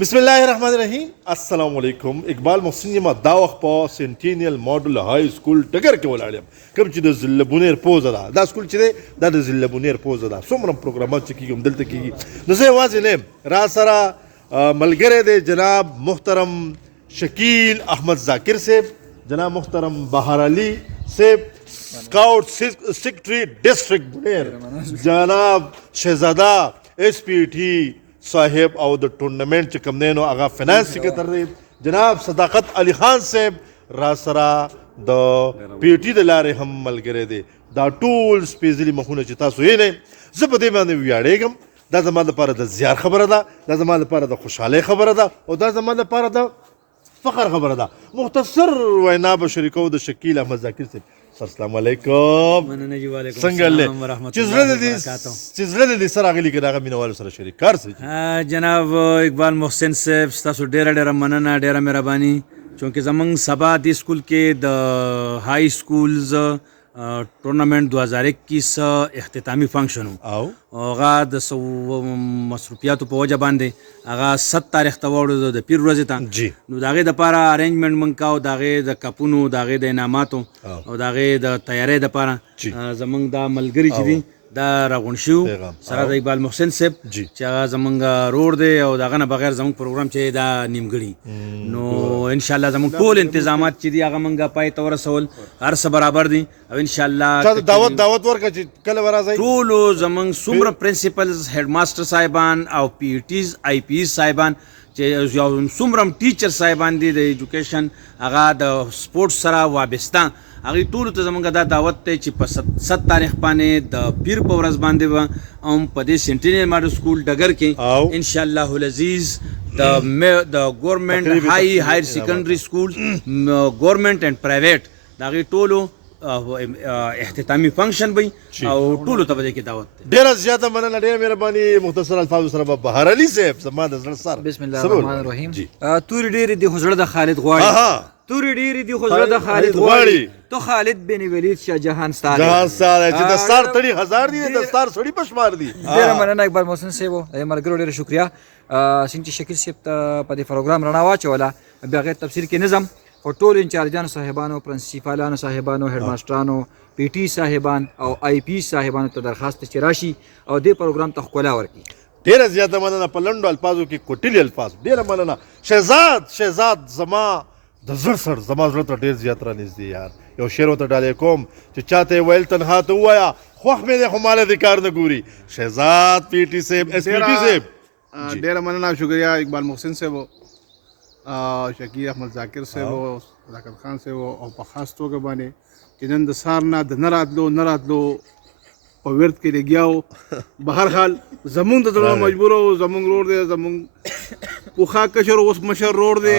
بسم الله الرحمن الرحیم. السلام علیکم. اقبال محسن یم. دا وخت په سینټینیل ماډل های سکول ټګر کې ولاړ یم، کوم چې د ضلع پوزه ده. دا سکول چې دی دا د ضلع پوزه ده. څومره پروګرامات چې کېږي همدلته کېږي. نو زه یوازې نه یم، را سره ملګری دی جناب محترم شکیل احمد ذاکر صاحب، جناب محترم بهار علي صاحب سکاؤٹ سیکرٹری ڈسٹرکٹ بنیر، جناب شہزادہ ایس پی ٹی صاحب او د ټورنمنټ چې کوم دی نو هغه فینانس سیکرټر دی جناب صداقت علي خان صاحب را سره د پی ټي د لارې هم ملګری دی. دا ټول سپېڅلي مخونه چې تاسو یې نه، زه په دې باندې ویاړېږم. دا زما لپاره د زیار خبره ده، دا زما لپاره د خوشحالۍ خبره ده، او دا زما لپاره د فخر خبره ده. مختصر وینا به شریکو د شکیل احمد ذاکر صاحب. السلام علیکم. څنګه لې چې زړه دې سره راغلي که د هغه مینهوالو سره شریک کار څه جناب اقبال محسن صاحب ستاسو ډېره مننه، ډېره مهرباني. چونکې زمونږ سبا دې سکول کې د های سکولز ټورنمنټ 2021 اختتامي فنکشن و. هغه د مصروفیاتو په وجه باندې هغه 7 تاریخ ته واوړو د پیر ورځې ته. نو د هغې دپاره ارینجمنټ موږ کوو، د هغې د کپونو، د هغې د انعاماتو او د هغې د تیارۍ دپاره زموږ دا ملګري چې دي دا راغونډ شوي سره د اقبال محسن صاحب چې هغه زموږ رور دی او د هغه نه بغیر زموږ پروګرام چې دا نیمګړي. نو انشاءالله زموږ ټول انتظامات چې دي هغه موږ پای ته ورسول، هر څه برابر دي او انشاءالله دعوت ورکړه چې کله به راځئ. ټولو زموږ څومره پرنسپلز، هیډ ماسټر صاحبان او پی ټیز آی پی ایز صاحبان چې څومره ټیچر صاحبان دي د ایجوکیشن هغه د سپورټس سره وابسته، هغې ټولو ته زموږ دا دعوت دی چې په 7 تاریخ باندې د پیر په ورځ باندې به هم په دې سینټینیل ماډل سکول ډګر کې انشاءالله العزیز د ګورنمنټ هایر سیکنډري سکول ګورنمنټ اینډ پرایویټ د هغې ټولو اختتامي فنکشن وي او ټولو ته به دې کې دعوت دی. ډېره زیاته مننه، ډېره مهرباني. مختصر الفاظو سره به بهار علي صاحب زما د زړه سر. بسم الله الرحمن الرحیم. تورې ډېرې دي خو زړه د خالد غواړي، تورې ډېرې دي خو زړه د خالد غواړي. تو خالد بن ولید شاه جهان ستا دی چې د ستار تړي هزار دي، د ستار سړي په شمار دي. ډېره مننه اقبال محسن صاحب، ملګرو ډېره شکریه. څنګه چې شکیل صاحب ته په دې پروګرام رڼا واچوله، بیا هغې تفصیل کې نظم او ټول انچارجانو صاحبانو، پرنسپالانو صاحبانو، هیډ ماسټرانو، پی ټي صاحبان او آی پی صاحبانو ته درخواست چې راشي او دې پروګرام ته ښکلا ورکړي. ډېره زیاته مننه. په لنډو الفاظو کې کوټلي الفاظ، ډېره مننه. شهزاد زما د زړه سر، زما زړه ته ډېر زیات رانږدې یار. یو شعر ورته ډالۍ کوم چې چاته یې ویل تنها ته ووایه خوښ مې دی خو ماله دې کار نه ګوري. شهزاد پی ټي صاحب، ایس پی ټي صاحب، ډېره مننه او شکریه اقبال محسن صاحب، شکیل احمد ذاکر صاحب، صداقت خان صاحب او په خاص توګه باندې چې نن د سهار نه د نه راتلو په ورد کې لګیا و. به هر حال زمونږ د زړه مجبور و، زمونږ رور دی، زمونږ پوخا کشر اوس مشر رور دی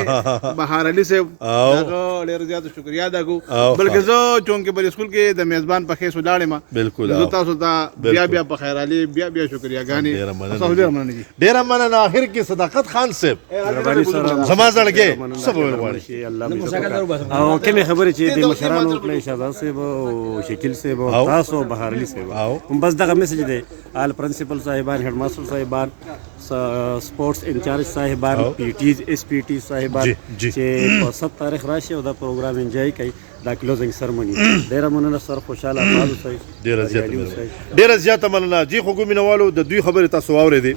بهار علي صاحب، هغه ډېره زیاته شکریه ادا کوو. بلکې زه چونکې په سکول کې د میزبان په حیث ولاړ یم، زه تاسو ته بیا په خیر علي بیا شکریاګانې. ډېره مننه. اخر کې صداقت خان صاحب زما زړګی څه به ویل غواړي او کومې خبرې چې د مشرانو وکړې، شهزاد صاحب او شکیل صاحب او تاسو او بهار علي صاحب، بس دغه میسج دی آل پرنسپل صاحبان، هیډ ماسټر صاحبان، سپورټس انچارج صاحبان، پی ټیز، ایس پی ټي صاحبان چې په 7 تاریخ راشي او دا پروګرام انجوای کوي، دا کلوزنګ سرمنی. ډېره مننه سر، خوشحاله افاظ اوسئ. ډېره زیاته مننه. جی خو مینهوالو د دوی خبرې تاسو واورېدې.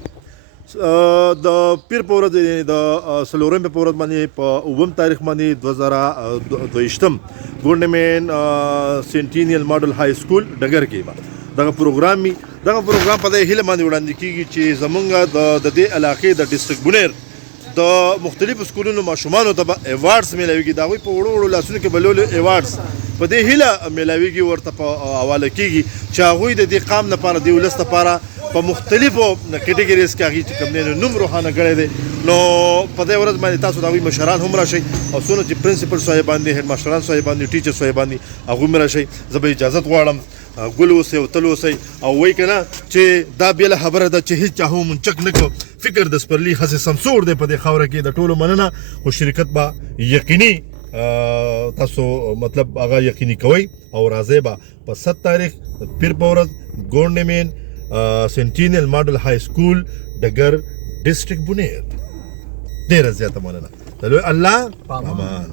د پیر په ورځ د څلورم په ورځ باندې په 9 تاریخ باندې 2022 ګورنمنټ سینټینیل ماډل های سکول ډګر کې دغه پروګرام وي. دغه پروګرام په دې هیله باندې وړاندې کیږي چې زمونږ د دې علاقې د ډسټرکټ بنیر د مختلفو سکولونو ماشومانو ته به ایوارډز میلاویږي. د هغوی په وړو لاسونو کې به لولو ایوارډز په دې هیله میلاویږي، ورته په حواله کیږي چې هغوی د دې قام لپاره، د ولس لپاره په مختلفو کټګریز کې هغې چې کوم دی نوم روښانه کړی دی. نو په دې ورځ باندې تاسو د هغوی مشران هم راشئ او څونه چې پرنسپل صاحبان دي، هیډ ماسټران صاحبان دي، ټیچر صاحبان دي، هغوی هم راشئ. زه به اجازت غواړم ګل اوسئ او تل اوسئ او وایي که نه چې دا بیله خبره ده چې هېڅ چا هم منچک نه کړو. فکر د سپرلي هسې سمسور دی په دې خاوره کې. د ټولو مننه، خو شرکت به یقیني تاسو مطلب هغه یقیني کوئ او راځئ به په 7 تاریخ پیر په ورځ ګورنمنټ سینټینیل ماډل های سکول ډګر ډسټرکټ بنیر. ډیره زیاته مننه د لوی الله امان